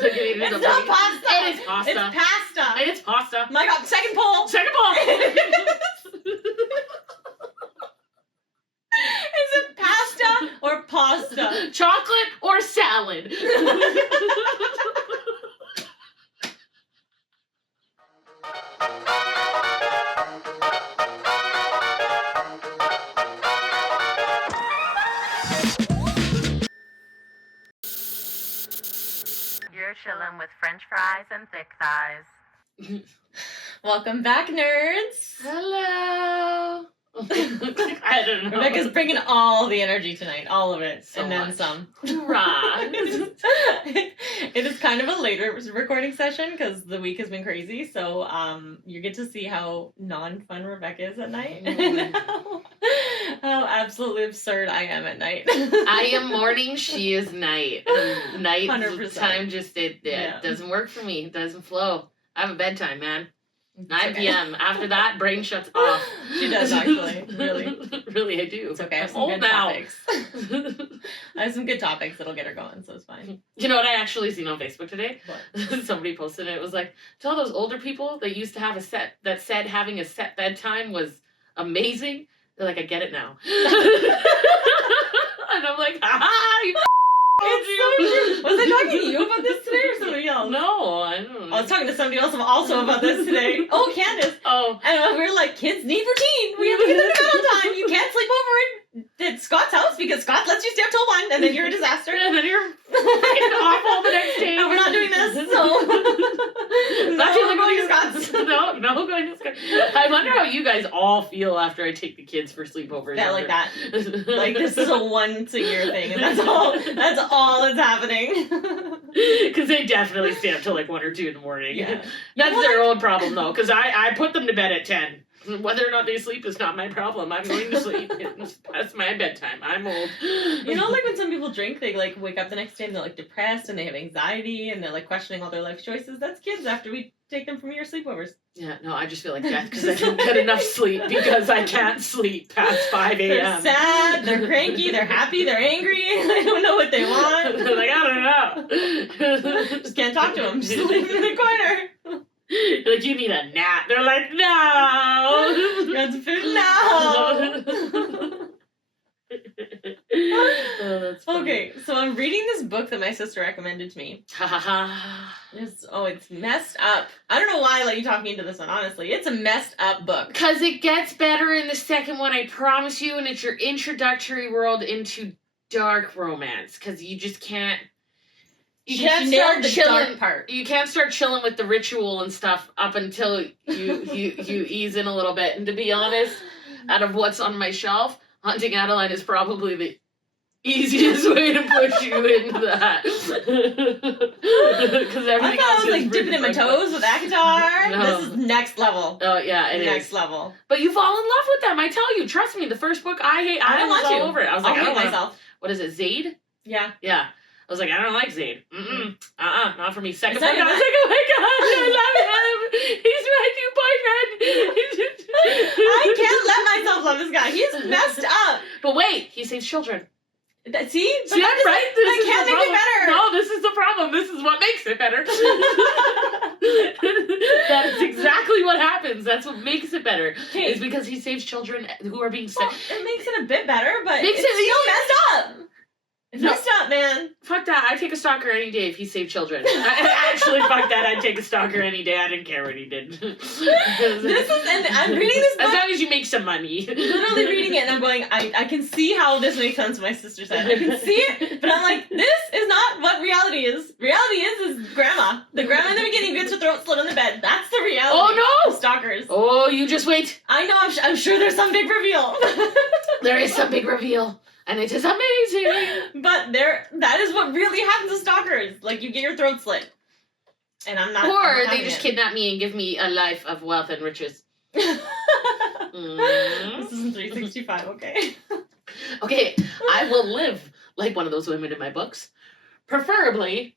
It's not pasta. It is pasta. It's pasta. It's pasta. My God, second poll. Second poll. Is it pasta or pasta? Chocolate or salad? You're chilling with French fries and thick thighs. Welcome back, nerds. Hello. I don't know. Rebecca's bringing all the energy tonight, all of it, So and then much. some. Right. It is kind of a later recording session because the week has been crazy, so you get to see how non-fun Rebecca is at night. And how absolutely absurd I am at night. I am morning, she is night. And night 100%. time just it doesn't work for me. It doesn't flow. I have a bedtime, man. 9 p.m. After that, brain shuts off. She does, actually. Really. Really, I do. It's okay. I have I'm some old good now. topics. I have some good topics that'll get her going, so it's fine. You know what I actually seen on Facebook today? What? Somebody posted it. It was like, to all those older people that used to have a set, that said having a set bedtime was amazing. They're like, I get it now. And I'm like, you It's so true. Was I talking to you about this today or somebody else? No, I don't know. I was talking to somebody else also about this today. Oh, Candace. Oh. And we were like, kids need routine. We have to get them to bed on time. You can't sleep over at Scott's house because Scott lets you stay up till 1 and then you're a disaster. And then you're fucking awful the next day. And we're not doing this, so. Not No, going to Scott's. No, going to Scott's. I wonder how you guys all feel after I take the kids for sleepovers. Yeah, like that. Like, this is a once-a-year thing, and that's all that's happening. Because they definitely stay up till like 1 or 2 in the morning. Yeah. That's their own problem, though, because I put them to bed at 10. Whether or not they sleep is not my problem. I'm going to sleep. That's my bedtime. I'm old. You know, like when some people drink, they like wake up the next day and they're like depressed and they have anxiety and they're like questioning all their life choices. That's kids after we take them from your sleepovers. Yeah, no, I just feel like death because I don't get enough sleep because I can't sleep past 5 a.m. They're sad, they're cranky, they're happy, they're angry. They don't know what they want. They're like, I don't know. Just can't talk to them. Just leave them in the corner. Like, you need a nap. They're like, no. Got some food now. Oh, that's funny. Okay, so I'm reading this book that my sister recommended to me. Ha ha ha. It's messed up. I don't know why I let you talk me into this one, honestly. It's a messed up book. Because it gets better in the second one, I promise you, and it's your introductory world into dark romance. Because you just can't... You can't start chilling. Part. You can't start chilling with the ritual and stuff up until you ease in a little bit. And to be honest, out of what's on my shelf, Hunting Adeline is probably the easiest way to push you into that. Because everything I else was like dipping in my toes with that guitar. No. This is next level. Oh yeah, it is next level. But you fall in love with them. I tell you, trust me. The first book I hate, I don't was want all to. over it. I was like, I'll I don't hate want. myself. What is it, Zaid? Yeah. Yeah. I was like, I don't like Zaid. Not for me. Second Is book, that I was like, oh my god, I love him. He's my new boyfriend. I can't let myself love this guy. He's messed up. But wait, he saves children. See? But See, that I'm right? That can't make it better. No, this is the problem. This is what makes it better. That is exactly what happens. That's what makes it better. Okay. Is because he saves children who are being Well, sent. it makes it a bit better, but Makes it's it- still messed up. It's No. messed up, man. Fuck that. I'd take a stalker any day if he saved children. Actually, fuck that. I'd take a stalker any day. I didn't care what he did. And I'm reading this As book, long as you make some money. literally reading it, and I'm going, I can see how this makes sense, my sister said. I can see it, but I'm like, this is not what reality is. Reality is grandma. The grandma in the beginning gets her throat slit on the bed. That's the reality Oh, no! of stalkers. Oh, you just wait. I know, I'm sure there's some big reveal. There is some big reveal. And it is amazing. But that is what really happens to stalkers. Like, you get your throat slit. And I'm not. Or I'm not they having just it. kidnap me and give me a life of wealth and riches. This isn't 365, okay? Okay, I will live like one of those women in my books. Preferably,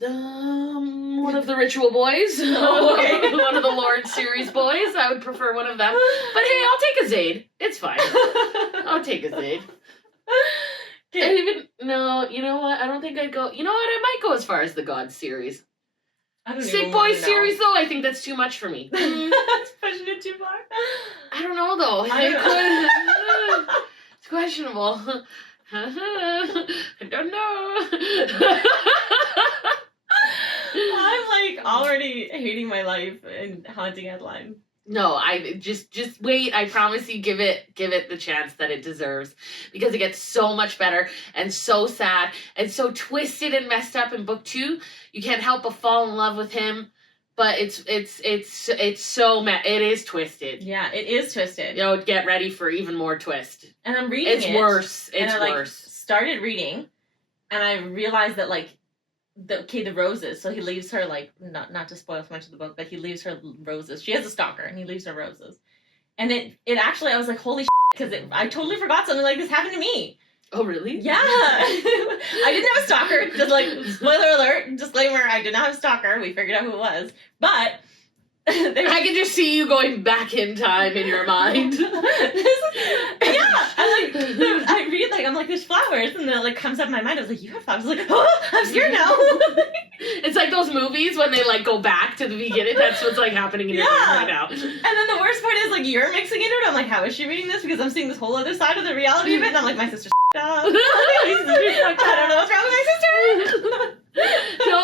one of the ritual boys. Oh, okay. One of the Lord series boys. I would prefer one of them. But hey, I'll take a Zaid. It's fine. I'll take a Zaid. No, you know what? I don't think I'd go. You know what? I might go as far as the God series. I don't Sick even Boy wanna know. series, though, I think that's too much for me. That's pushing it too far. I don't know, though. It's questionable. I don't know. I'm like already hating my life in haunting headline. No, I just wait. I promise you, give it the chance that it deserves, because it gets so much better and so sad and so twisted and messed up in book 2. You can't help but fall in love with him, but it is twisted. Yeah, it is twisted. You know, get ready for even more twist. And I'm reading It's worse. It's and I, worse. Started reading, and I realized that like the roses. So he leaves her like not to spoil so much of the book, but he leaves her roses. She has a stalker, and he leaves her roses. And it actually I was like, holy shit, because I totally forgot something like this happened to me. Oh really? Yeah, I didn't have a stalker. Just like spoiler alert, disclaimer: I did not have a stalker. We figured out who it was, but. I can just see you going back in time in your mind. Yeah, I read like I'm like there's flowers, and then it like comes up in my mind. I was like, you have flowers. I was like, oh, I'm scared now. It's like those movies when they like go back to the beginning. That's what's like happening in your mind right now. And then the worst part is like you're mixing into it. I'm like, how is she reading this? Because I'm seeing this whole other side of the reality of it. And I'm like, my sister's up. I don't know what's wrong with my sister. No,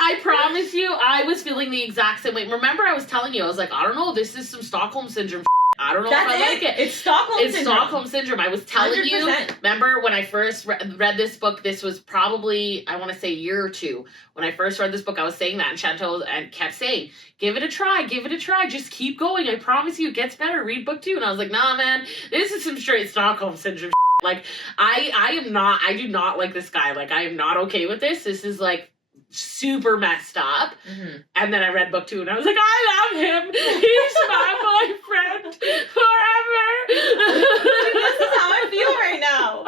I promise you, I was feeling the exact same way. Remember, I was telling you, I was like, I don't know, this is some Stockholm syndrome. I don't know if I like it. It's Stockholm syndrome. Stockholm syndrome. I was telling 100%. You. Remember when I first read this book? This was probably, I want to say, a year or two. When I first read this book, I was saying that, and Chantal kept saying, "Give it a try. Give it a try. Just keep going. I promise you, it gets better. Read book 2." And I was like, "Nah, man, this is some straight Stockholm syndrome." Like, I do not like this guy. Like, I am not okay with this. This is like super messed up. Mm-hmm. And then I read book 2 and I was like, I love him. He's my boyfriend forever. This is how I feel right now.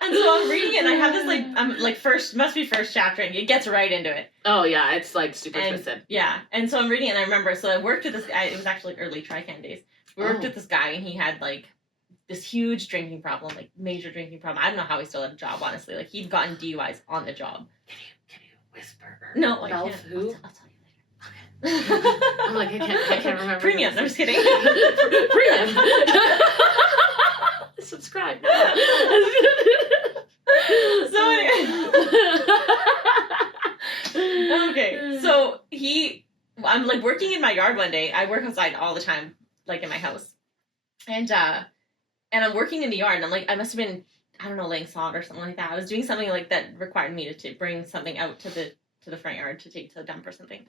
And so I'm reading it and I have this like, I'm like must be first chapter, and it gets right into it. Oh yeah, it's like super twisted. Yeah. And so I'm reading it and I remember, so I worked with this guy, it was actually early Trican days. We worked with this guy and he had like this huge drinking problem, like major drinking problem. I don't know how he still had a job, honestly. Like he'd gotten DUIs on the job. Can you whisper? No, I can't. Who? I'll tell you later. I'm like, I can't remember. Premium. I'm just kidding. Premium. Subscribe. So okay, so I'm like working in my yard one day. I work outside all the time, like in my house, and I'm working in the yard, and I'm like, I must have been, I don't know, laying sod or something like that. I was doing something like that required me to bring something out to the front yard to take to the dump or something.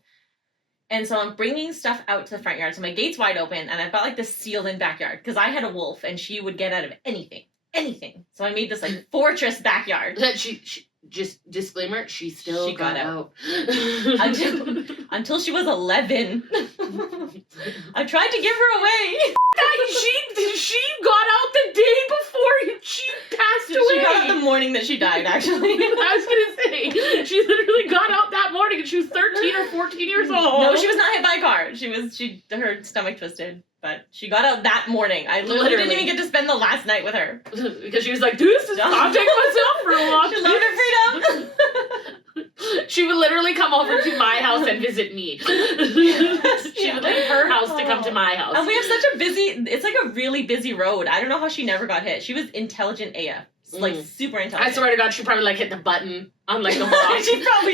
And so I'm bringing stuff out to the front yard. So my gate's wide open, and I've got like this sealed in backyard because I had a wolf, and she would get out of anything. So I made this like fortress backyard. That she just disclaimer, she got out. until she was 11. I tried to give her away. She got out the day before she passed away. She got out the morning that she died, actually. I was gonna say, she literally got out that morning and she was 13 or 14 years old. No, she was not hit by a car. Her stomach twisted, but she got out that morning. I literally didn't even get to spend the last night with her. Because she was like, dude, I'll take myself for a walk. She loved her freedom. She would literally come over to my house and visit me. She would leave her house to come to my house. And we have such a it's like a really busy road. I don't know how she never got hit. She was intelligent AF. Like super intelligent. I swear to God, she probably like hit the button on like the walk. She probably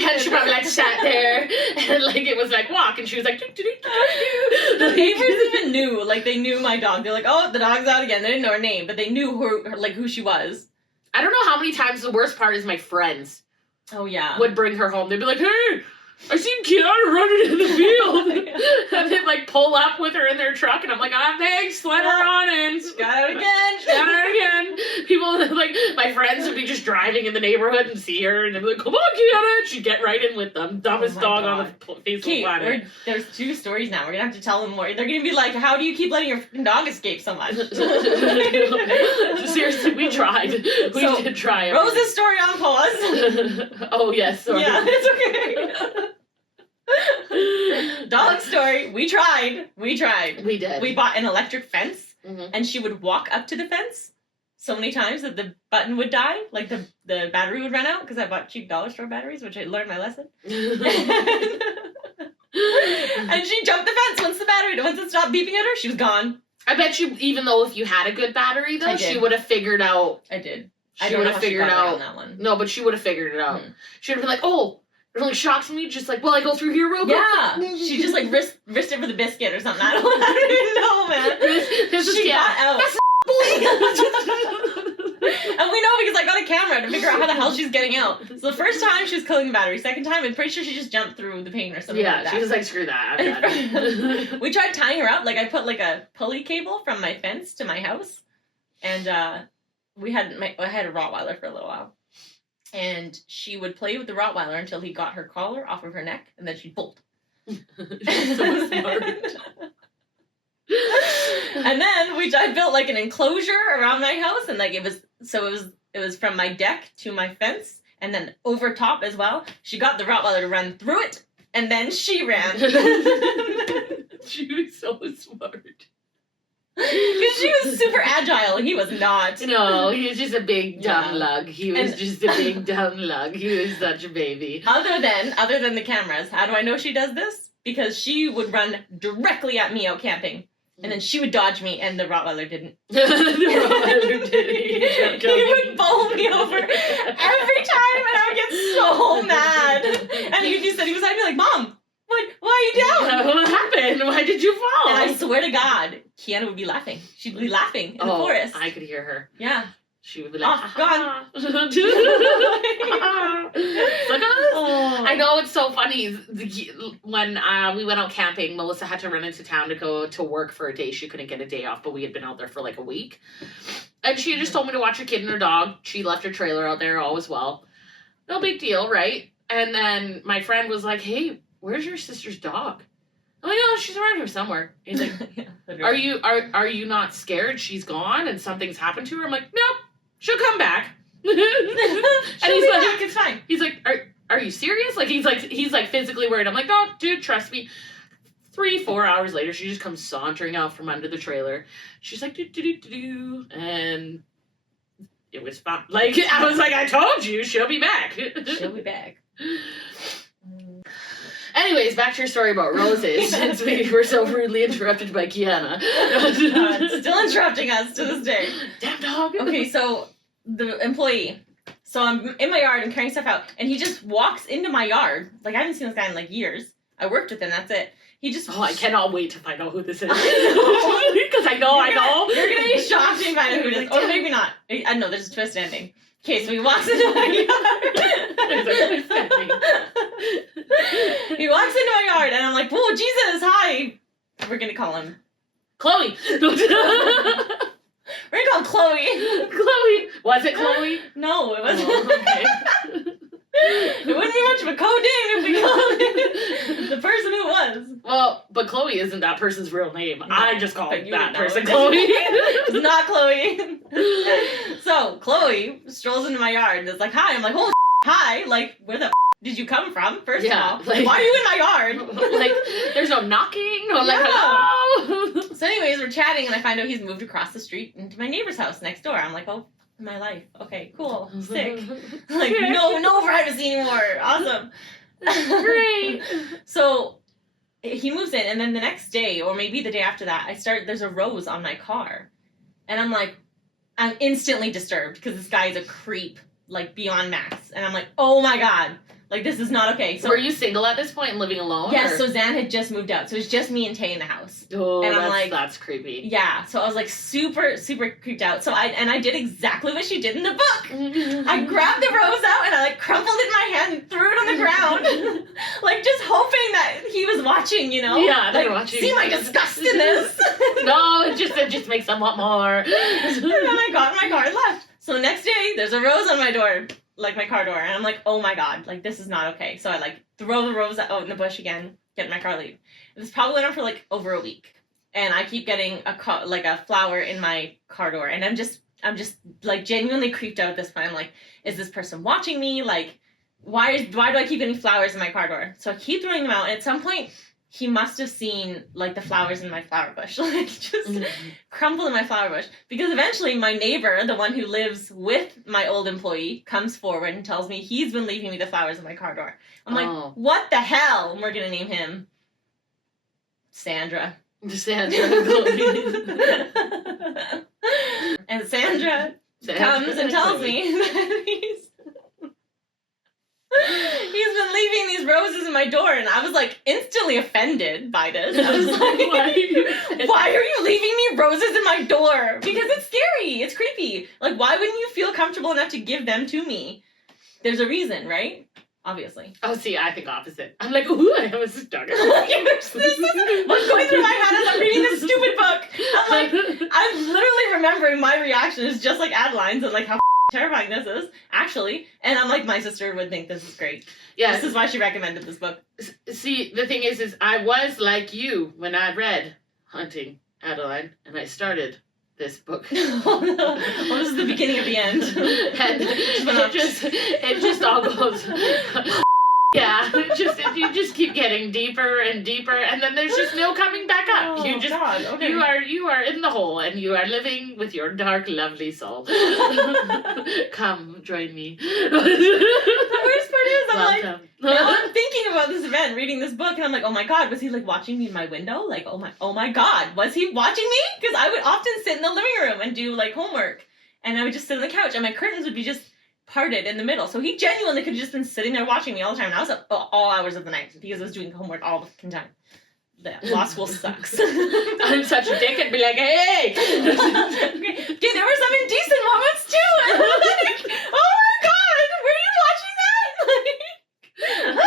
like sat there and like it was like walk, and she was like. The neighbors even knew, like they knew my dog. They're like, oh, the dog's out again. They didn't know her name, but they knew who she was. I don't know how many times. The worst part is my friends. Oh yeah. Would bring her home. They'd be like, hey, I seen Kiara running in the field. And they'd like pull up with her in their truck, and I'm like, thanks, let her on in. Got out again. People, like, my friends would be just driving in the neighborhood and see her, and they'd be like, come on, Kiara. And she'd get right in with them. Dumbest dog on the face of the planet. There's 2 stories now. We're going to have to tell them more. They're going to be like, how do you keep letting your dog escape so much? Seriously, we tried. We did try. Rose's story on pause. Oh, yes. Sorry. Yeah, it's okay. Dog story. We tried. We did. We bought an electric fence, and she would walk up to the fence, so many times that the button would die, like the battery would run out because I bought cheap dollar store batteries, which I learned my lesson. And she jumped the fence once it stopped beeping at her, she was gone. I bet you, even though if you had a good battery, though, I did. she would have figured out. I did. She would have figured out on that one. No, but she would have figured it out. She would have been like, "Oh, it really shocks me." Just like, "Well, I go through here real quick." Yeah, she just like risked it for the biscuit or something. I don't even know, man. She got out. And we know because I got a camera to figure out how the hell she's getting out. So the first time she was killing the battery. Second time, I'm pretty sure she just jumped through the pane or something like that. She was like, "Screw that, I'm done." We tried tying her up. Like, I put like a pulley cable from my fence to my house. And I had a Rottweiler for a little while. And she would play with the Rottweiler until he got her collar off of her neck. And then she'd bolt. She's so smart. And then I built like an enclosure around my house, and like it was from my deck to my fence, and then over top as well. She got the Rottweiler to run through it, and then she ran. She was so smart. Because she was super agile, he was not. No, he was just a big dumb Yeah. lug. He was just a big dumb lug. He was such a baby. Other than the cameras, how do I know she does this? Because she would run directly at me out camping. And then she would dodge me, and the Rottweiler didn't. The Rottweiler didn't. He would bowl me over every time, and I would get so mad. And he'd be sitting beside me like, "Mom, why are you down?" What happened? Why did you fall? And I swear to God, Kiana would be laughing. She'd be laughing in the forest. I could hear her. Yeah. She would be like, "Oh, gone." Look at us. Oh. I know, it's so funny. When we went out camping, Melissa had to run into town to go to work for a day. She couldn't get a day off, but we had been out there for like a week. And she just told me to watch her kid and her dog. She left her trailer out there, all was well. No big deal, right? And then my friend was like, "Hey, where's your sister's dog?" I'm like, "Oh, she's around here somewhere." He's like, "Are you not scared she's gone and something's happened to her?" I'm like, "Nope, she'll come back." And he's like, back, it's fine. He's like, Are you serious? Like he's like physically worried. I'm like, "No, dude, trust me." 3-4 hours later, she just comes sauntering out from under the trailer. She's like, "Do," and it was fun. Like, I was like, "I told you, she'll be back." She'll be back. Anyways, back to your story about roses, since we were so rudely interrupted by Kiana. Still interrupting us to this day. Damn dog. Okay, so the employee. So I'm in my yard and carrying stuff out, and he just walks into my yard. Like, I haven't seen this guy in like years. I worked with him, that's it. He just... Oh, I cannot wait to find out who this is. Because I know. You're going to be shocked to find out who it is. Or maybe not. I know, there's a twist ending. Okay, so he walks into my yard. He walks into my yard, and I'm like, "Whoa, Jesus, hi." We're going to call him Chloe. We're gonna call him Chloe. Chloe. Was it Chloe? No, it wasn't. Oh, okay. It wouldn't be much of a code name if we called it the person who was. Well, but Chloe isn't that person's real name. No, I just called but you that would know. person Chloe. It's not Chloe. So Chloe strolls into my yard and is like, "Hi." I'm like, "Oh, hi. Like, where the did you come from? First of all, like, why are you in my yard?" Like, there's no knocking. No, like, Yeah. hello. So anyways, we're chatting, and I find out he's moved across the street into my neighbor's house next door. I'm like, "Oh, my life. Okay, cool. Sick." Like, no privacy anymore. Awesome. Great. So he moves in, and then the next day, or maybe the day after that, there's a rose on my car. And I'm instantly disturbed because this guy is a creep, like, beyond max. And I'm like, "Oh my God. Like, this is not okay." So were you single at this point and living alone? yes, or? so Zan had just moved out. So it's just me and Tay in the house. Oh, and I'm like, that's creepy. Yeah, so I was like super, super creeped out. So I did exactly what she did in the book. I grabbed the rose out and I like crumpled it in my hand and threw it on the ground. Like, just hoping that he was watching, you know? Yeah, they're like, watching. See my disgust in this? No, it just makes them want more. And then I got in my car and left. So next day, there's a rose on my door, like my car door. And I'm like, "Oh my God, like, this is not okay." So I like throw the rose out in the bush again, get in my car, leave. This probably went on for like over a week. And I keep getting a flower in my car door. And I'm just like genuinely creeped out at this point. I'm like, is this person watching me? Like, why do I keep getting flowers in my car door? So I keep throwing them out. And at some point, he must have seen like the flowers in my flower bush, like just crumpled in my flower bush. Because eventually my neighbor, the one who lives with my old employee, comes forward and tells me he's been leaving me the flowers in my car door. I'm like, what the hell? And we're gonna name him Sandra. Sandra. And Sandra comes and tells me that he's been leaving these roses in my door, and I was like instantly offended by this. I was like, why are you leaving me roses in my door? Because it's scary. It's creepy. Like, why wouldn't you feel comfortable enough to give them to me? There's a reason, right? Obviously. Oh, see, I think opposite. I'm like, ooh, I have a stuck. What's going through my head as I'm reading this stupid book? I'm like, I'm literally remembering my reaction is just like Adeline's and like how terrifying this is, actually. And I'm like, my sister would think this is great. Yeah. This is why she recommended this book. See, the thing is I was like you when I read Hunting Adeline, and I started this book. Oh, no. Well, this is the beginning of the end. And it just all goes... Yeah, you just keep getting deeper and deeper, and then there's just no coming back up. Oh, you just God, okay. you are in the hole, and you are living with your dark, lovely soul. Come join me. The worst part is Welcome. now I'm thinking about this event, reading this book, and I'm like, oh my God, was he like watching me in my window? Like, oh my God, was he watching me? Because I would often sit in the living room and do like homework, and I would just sit on the couch, and my curtains would be just parted in the middle. So he genuinely could have just been sitting there watching me all the time. And I was up all hours of the night because I was doing homework all the fucking time. The law school sucks. I'm such a dick and be like, hey! Dude, there were some indecent moments too. And I'm like, oh my God, were you watching that?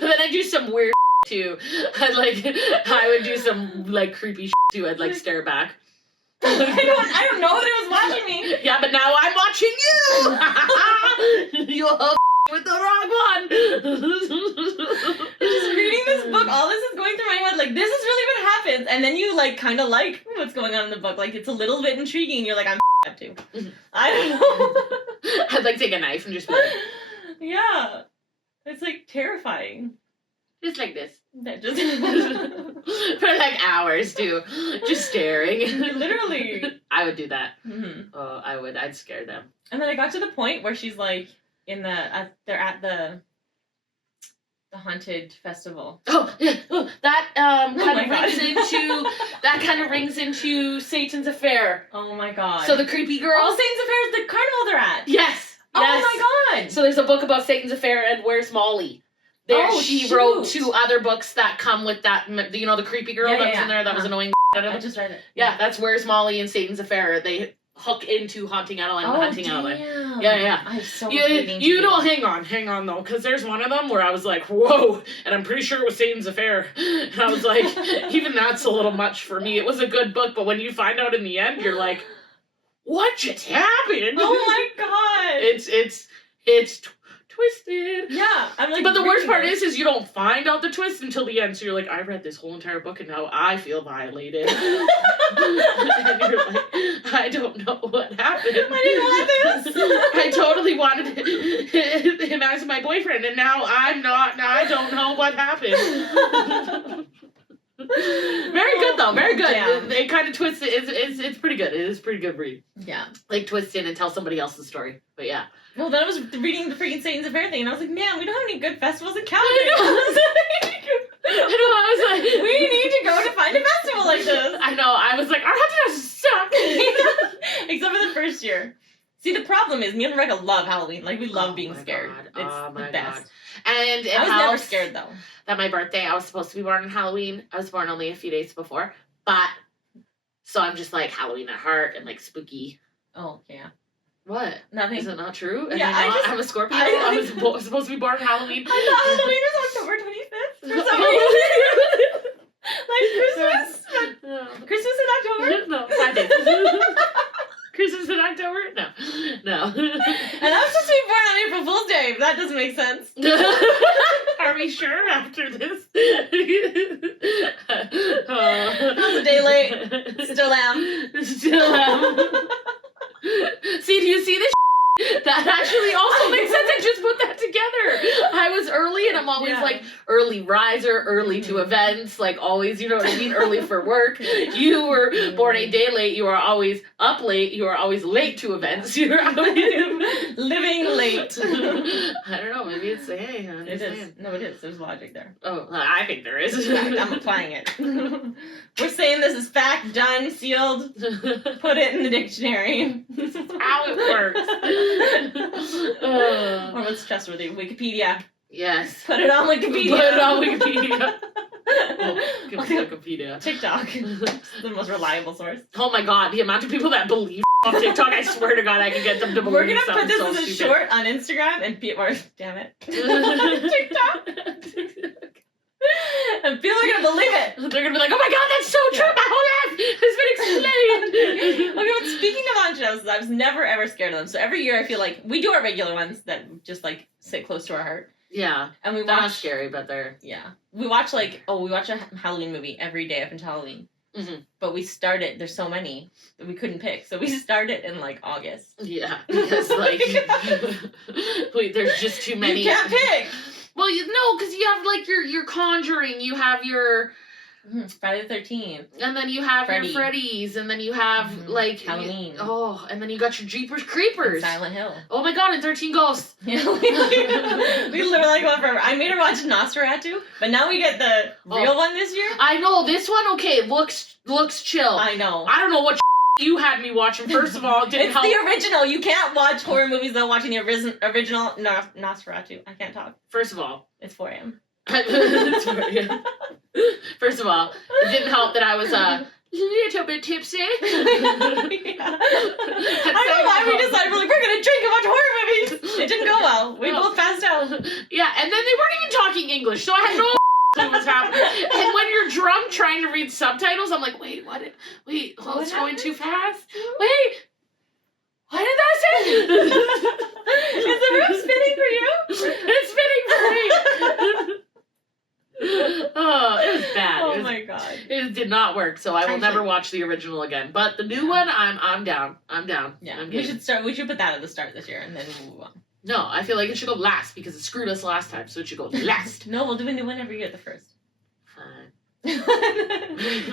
But then I do some weird too. I would do some like creepy too. I'd like stare back. I don't know that it was watching me. Yeah, but now I'm watching you. You're with the wrong one. Just reading this book, all this is going through my head. Like, this is really what happens, and then you like kind of like what's going on in the book. Like, it's a little bit intriguing. You're like, I'm up too. I don't know. I'd like take a knife and just like, yeah, it's like terrifying. Just like this. That just for like hours too, just staring. Literally. I would do that. Mm-hmm. Oh, I would. I'd scare them. And then I got to the point where she's like they're at the haunted festival. Oh, yeah. Oh, that kind of rings into Satan's Affair. Oh my God. So the creepy girl. Oh, Satan's Affair is the carnival they're at. Yes. Oh my God. So there's a book about Satan's Affair and Where's Molly. She wrote 2 other books that come with that, you know, the creepy girl that was in there that was annoying. I just read it. Yeah, that's Where's Molly and Satan's Affair. They hook into Haunting Adeline and Hunting Adeline. Yeah. I have so much you don't hang on though, because there's one of them where I was like, whoa, and I'm pretty sure it was Satan's Affair. And I was like, even that's a little much for me. It was a good book, but when you find out in the end, you're like, what just happened? Oh my God. It's twisted. Yeah, I'm like. But the worst part is you don't find out the twist until the end. So you're like, I read this whole entire book and now I feel violated. And you're like, I don't know what happened. I didn't want this. I totally wanted him as my boyfriend, and now I'm not. Now I don't know what happened. Very good though. Very good. Damn. They kind of twist it. It's pretty good. It is a pretty good read. Yeah. Like twist in and tell somebody else's story. But yeah. Well, then I was reading the freaking Satan's Affair thing, and I was like, man, we don't have any good festivals in Calgary. I was like, we need to go to find a festival like this. I know. I was like, our haunted houses suck. Except for the first year. See, the problem is, me and Rebecca love Halloween. Like, we love being scared. God. It's the best. God. And I was never scared, though. That my birthday, I was supposed to be born on Halloween. I was born only a few days before. But, so I'm just like Halloween at heart and like spooky. Oh, yeah. What? Nothing. Is it not true? Yeah, I'm a Scorpio. I was supposed to be born on Halloween. I thought Halloween was October 25th for some reason. Like Christmas? Christmas in October? No, 5 days. Christmas in October? No. And I'm supposed to be born on April Fool's Day, but that doesn't make sense. Are we sure after this? I was a day late. Still am. See, do you see this? That actually also makes sense. I just put that together. I was early, and I'm always Yeah. like early riser, early to events, like always, you know what I mean? Early for work. You were born a day late. You are always up late. You are always late to events. You're always living late. I don't know. Maybe it's hey. I'm It just is. saying. No, it is. There's logic there. Oh, I think there is. I'm applying it. We're saying this is fact, done, sealed. Put it in the dictionary. This is how it works. Or what's trustworthy? Wikipedia. Yes. Put it on Wikipedia. Put it on Wikipedia. Wikipedia. TikTok. It's the most reliable source. Oh my god, the amount of people that believe on TikTok, I swear to god I can get them to believe We're gonna something put this so as a stupid. short on Instagram and people are damn it. TikTok. And people are gonna believe it. They're gonna be like, oh my god, that's so true, my whole life has been explained. Okay, but speaking of haunted houses, I was never ever scared of them. So every year I feel like we do our regular ones that just like sit close to our heart. Yeah, And we they're not watch scary, but they're... we watch we watch a Halloween movie every day up until Halloween. Mhm. But we started, there's so many that we couldn't pick. So we started in like August. Yeah, because like... Wait, there's just too many... You can't pick! Well, no, because you have like your Conjuring, you have your... Friday the 13th. And then you have Freddy. your Freddy's, and then you have like... Halloween. And then you got your Jeepers Creepers. Silent Hill. Oh my god, and 13 Ghosts. Yeah, we literally go on forever. I made her watch Nosferatu, but now we get the real one this year. I know, this one, okay, looks chill. I know. I don't know what you had me watching. First of all, it didn't It's help. the original. You can't watch horror movies without watching the original Nosferatu. I can't talk. First of all. It's 4 a.m. First of all, it didn't help that I was a little bit tipsy. I don't know why we decided we're gonna drink and watch horror movies. It didn't go well. We both passed out. Yeah, and then they weren't even talking English, so I had no clue what was happening. And when you're drunk trying to read subtitles, I'm like, wait, it's going too fast. Wait, what did that say? Is the room spinning for you? It's spinning for me. Oh, it was bad. Oh my god. It did not work, so I will never watch the original again. But the new one, I'm down. I'm down. Yeah, I'm we game. should put that at the start this year, and then we'll move on. No, I feel like it should go last because it screwed us last time, so it should go last. No, we'll do a new one every year at the first. Fine.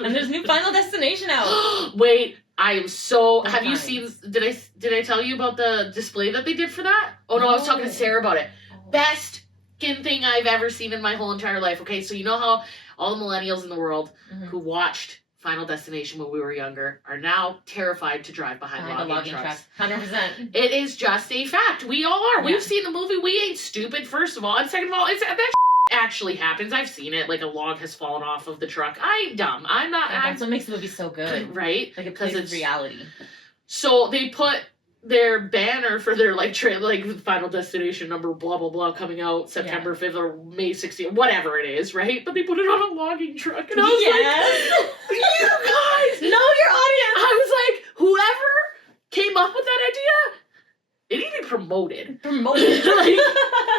And there's new Final Destination out. Wait, I am so. Oh, Have you nice. seen? Did I tell you about the display that they did for that? Oh no, I was talking to Sarah about it. Best thing I've ever seen in my whole entire life. Okay, so you know how all the millennials in the world who watched Final Destination when we were younger are now terrified to drive behind logging trucks. 100%. It is just a fact. We all are. Yeah. We've seen the movie. We ain't stupid, first of all. And second of all, that actually happens. I've seen it. Like a log has fallen off of the truck. I ain't dumb. I'm not. That's what makes the movie so good. Right? Like it Because plays with reality. So they put their banner for their like Final Destination number blah blah blah coming out September 5th or May 16th, whatever it is, right? But they put it on a logging truck, and I was like, you guys know your audience. I was like, whoever came up with that idea, it needed promoted. Like,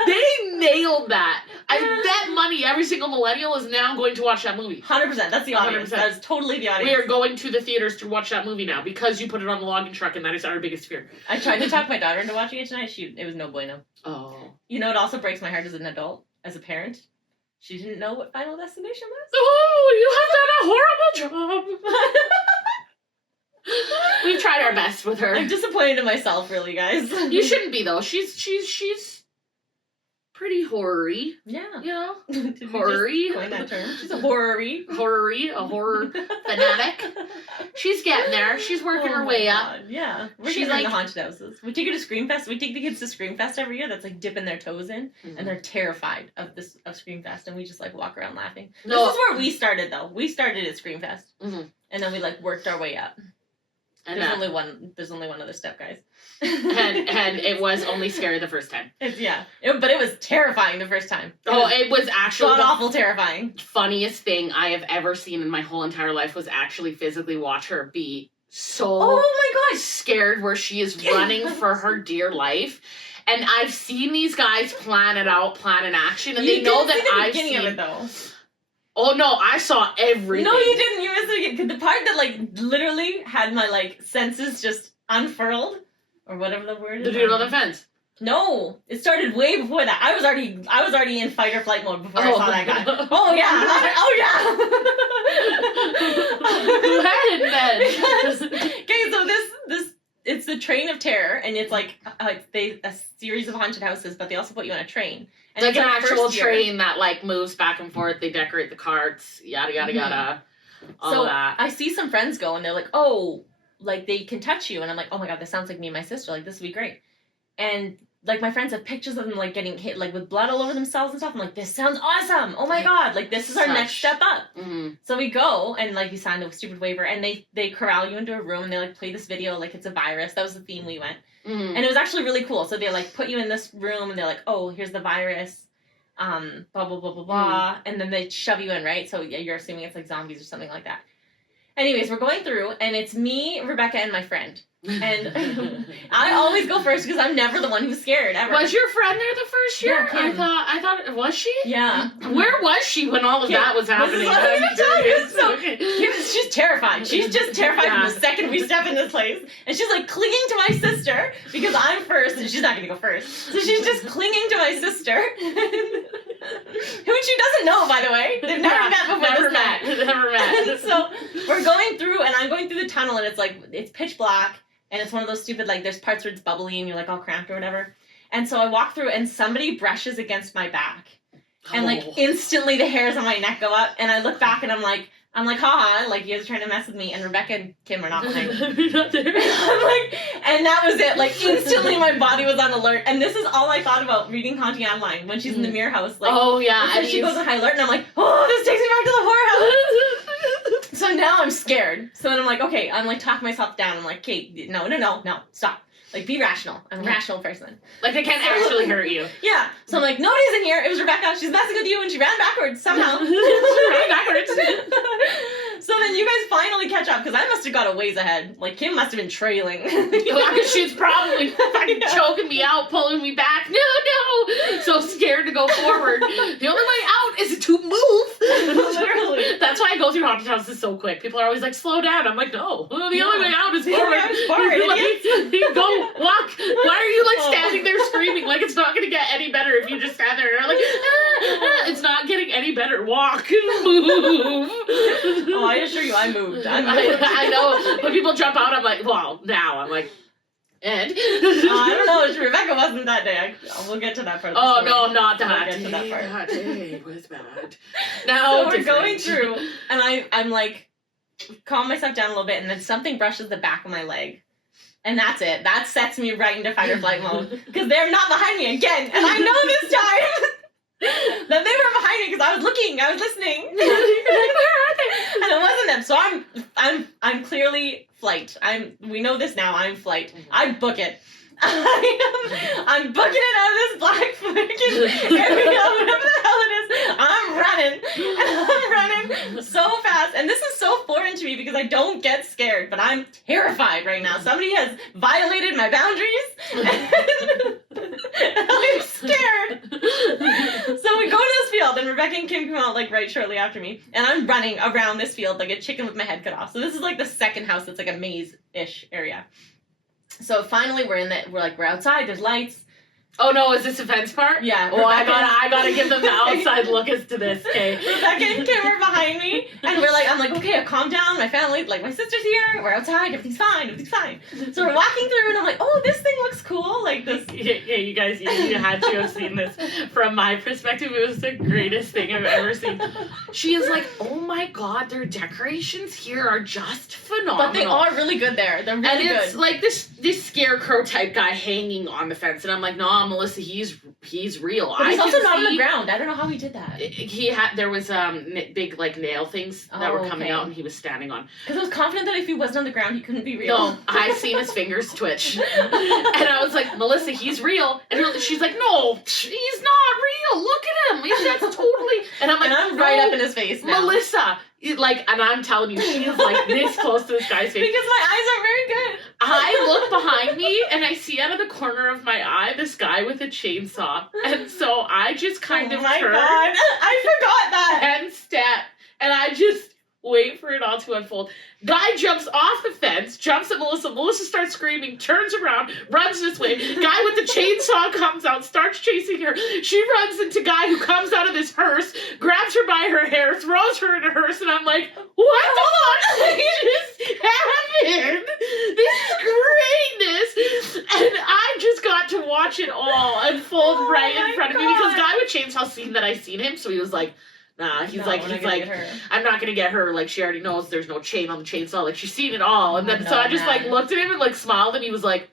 they nailed that. I bet money every single millennial is now going to watch that movie. 100%. That's the audience. 100%. That is totally the audience. We are going to the theaters to watch that movie now because you put it on the logging truck, and that is our biggest fear. I tried to talk my daughter into watching it tonight. It was no bueno. Oh. You know, it also breaks my heart as an adult, as a parent. She didn't know what Final Destination was. Oh, you have done a horrible job. We've tried our best with her. I'm disappointed in myself, really, guys. You shouldn't be though. She's pretty horror-y. Yeah. You know? Did we Horror-y. just coin that term? She's a horror-y. Horror-y, a horror fanatic. She's getting there. She's working her way up. Yeah. We're She's getting in like- the haunted houses. We take her to Screamfest. We take the kids to Screamfest every year. That's like dipping their toes in. And they're terrified of Screamfest. And we just like walk around laughing. No. This is where we started though. We started at Screamfest. Mhm. And then we like worked our way up. And There's only one other step, guys. and it was only scary the first time. But it was terrifying the first time. It was actually god the awful terrifying. funniest thing I have ever seen in my whole entire life was actually physically watch her be so Oh my gosh. scared where she is running for her dear life. And I've seen these guys plan it out, plan an action, and they know that I've beginning seen of it though. Oh no, I saw everything. No, you didn't. You missed the beginning. The part that like literally had my like senses just unfurled, or whatever the word is. The dude on the fence. No, it started way before that. I was already in fight or flight mode before I saw that guy. Oh yeah, When then? Okay, so this it's the train of terror, and it's like a series of haunted houses, but they also put you on a train. And Like it's an our actual first year. train that like moves back and forth. They decorate the carts, yada yada yada. All So of that. I see some friends go, and they're like, "Oh, like they can touch you," and I'm like, "Oh my god, this sounds like me and my sister. Like this would be great." And like my friends have pictures of them like getting hit like with blood all over themselves and stuff. I'm like, "This sounds awesome! Oh my god, like this is our next step up." Mm-hmm. So we go and like you sign the stupid waiver, and they corral you into a room and they like play this video like it's a virus. That was the theme we went, Mm-hmm. and it was actually really cool. So they like put you in this room and they're like, "Oh, here's the virus." Blah blah blah blah blah, and then they shove you in, right? So yeah, you're assuming it's like zombies or something like that. Anyways, we're going through, and it's me, Rebecca, and my friend. And I always go first because I'm never the one who's scared ever. Was your friend there the first year? Yeah, Kim. I thought was she? Yeah. Where was she when all of Kim. that was happening? This is what I'm gonna tell you. So Okay. she's terrified. She's just terrified from the second we step in this place, and she's like clinging to my sister because I'm first, and she's not gonna go first. So she's just clinging to my sister, who she doesn't know, by the way. They've never met before. Never this met. night. Never met. So we're going through, and I'm going through the tunnel, and it's pitch black, and it's one of those stupid, like, there's parts where it's bubbly and you're like all cramped or whatever. And so I walk through, and somebody brushes against my back, and like instantly the hairs on my neck go up, and I look back, and I'm like, haha, like you guys are trying to mess with me, and Rebecca and Kim are not behind me. You're not there. I'm like, and that was it. Like instantly, my body was on alert, and this is all I thought about reading Haunting Adeline when she's in the mirror house. Like, oh yeah, and so she goes on high alert, and I'm like, oh, this takes me back to the horror house. So now I'm scared. So then I'm like, okay, I'm like talking myself down. I'm like, okay, no, stop. Like, be rational. I'm a rational person. Like they can't actually hurt you. Yeah. So I'm like, nobody's in here. It was Rebecca. She's messing with you, and she ran backwards somehow. She ran backwards. So then you guys finally catch up, because I must have got a ways ahead. Like, Kim must have been trailing. She's probably fucking choking me out, pulling me back. No. So scared to go forward. The only way out is to move. Literally. That's why I go through haunted houses so quick. People are always like, slow down. I'm like, no. The only way out is forward. Like, go, walk. Why are you like standing there screaming? Like it's not going to get any better if you just stand there. Like, it's not getting any better. Walk. Move. Oh, I assure you, I moved. I know. When people jump out, I'm like, well, now. I'm like, Ed. I don't know. Rebecca wasn't that day. We'll get to that part. Oh, no, not that. We'll get to that part. That day was bad. Now so we're going through, and I'm like, calm myself down a little bit, and then something brushes the back of my leg. And that's it. That sets me right into fight or flight mode. Because they're not behind me again. And I know this time that they were behind me because I was looking. I was listening. Like, where are they? And it wasn't them. So I'm clearly flight. We know this now. I'm flight. I book it. I'm booking it out of this black fucking area, whatever the hell it is. I'm running. And I'm running so fast. And this is so foreign to me because I don't get scared, but I'm terrified right now. Somebody has violated my boundaries. And I'm scared. So we go to this field, and Rebecca and Kim come out like right shortly after me. And I'm running around this field like a chicken with my head cut off. So this is like the second house that's like a maze-ish area. So finally we're outside, there's lights. Oh no, is this a fence part? Yeah. Oh, I gotta give them the outside look as to this, okay? Rebecca and Kim are behind me, and I'm like, okay, calm down, my family, like my sister's here, we're outside, everything's fine. So we're walking through, and I'm like, oh, this thing looks cool, like this. Yeah, you guys, you had to have seen this. From my perspective, it was the greatest thing I've ever seen. She is like, oh my god, their decorations here are just phenomenal. But they are really good there. They're really good. And it's like this scarecrow type guy hanging on the fence, and I'm like, no, Melissa, he's real. But he's also not on the ground. I don't know how he did that. There was big like nail things that were coming out, and he was standing on. Because I was confident that if he wasn't on the ground, he couldn't be real. No, I seen his fingers twitch, and I was like, Melissa, he's real. And she's like, no, he's not real. Look at him. That's totally. And I'm like, and I'm right up in his face now. Melissa. Like, and I'm telling you, she is like this close to this guy's face. Because my eyes are very good. I look behind me and I see out of the corner of my eye this guy with a chainsaw. And so I just kind of my turned. God. I forgot that. And stepped. And I just Wait for it all to unfold. Guy jumps off the fence, jumps at Melissa. Melissa starts screaming, turns around, runs this way. Guy with the chainsaw comes out, starts chasing her. She runs into Guy who comes out of this hearse, grabs her by her hair, throws her in a hearse, and I'm like, what the fuck just happened? This is greatness. And I just got to watch it all unfold right in front of me because Guy with chainsaw seen that I seen him, so he was like, nah, he's like, I'm not gonna get her. Like, she already knows there's no chain on the chainsaw. Like, she's seen it all. And then, so I just, like, looked at him and, like, smiled, and he was like,